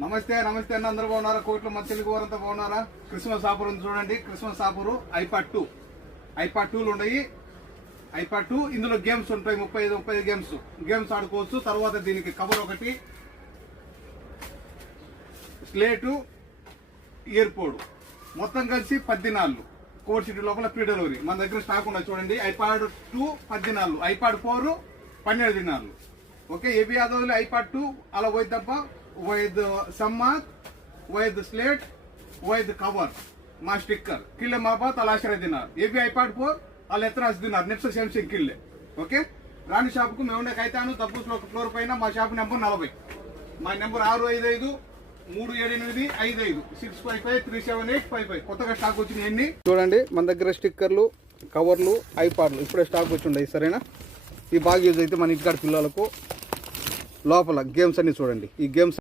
నమస్తే నమస్తే అన్న, అందరూ బాగున్నారా? కోట్లో మన తెలుగు వారంతా బాగున్నారా? క్రిస్మస్ ఆఫర్ ఉంది చూడండి. క్రిస్మస్ ఆఫర్ ఐపాడ్ 2లు ఉన్నాయి. ఐపాడ్ 2 ఇందులో గేమ్స్ ఉంటాయి. 35 గేమ్స్ ఆడుకోవచ్చు. తర్వాత దీనికి కవర్ ఒకటి, స్లేటు, ఇయర్ పోడ్ మొత్తం కలిసి 10 దినాలు. కోడ్ సిటీ లోపల ఫ్రీ డెలివరీ. మన దగ్గర స్టాక్ ఉన్నది చూడండి. ఐపాడ్ 2 10 దినాలు, ఐపాడ్ 4 12 దినాలు. ఓకే, ఏబీ యాదవ్ ఐపాడ్ 2 అలా పోయి తప్ప वैद सम्मत वैद स्लेट वैद कवर मा स्टिकर किले मा बात अलाशरे दिनार ये भी आईपैड 4 अल एतरास दिनार नेक्स्ट सैमसंग किले ओके रानी షాప్ కు మేము కైతాను తప్పుస్లో ఫ్లోర్ పైన మా షాప్ నెంబర్ 40 మా నెంబర్ 65537855 65537855 కొత్తగా స్టాక్ వచ్చినాయి. చూడండి మన దగ్గర స్టిక్కర్లు, కవర్లు, ఐపాడ్లు ఇప్పుడే స్టాక్ వచ్చి ఉన్నాయి. సరేనా? ఈ బాగా యూజ్ అయితే మన ఇంటికాడ పిల్లలకు లోపల గేమ్స్ అన్ని చూడండి. ఈ గేమ్స్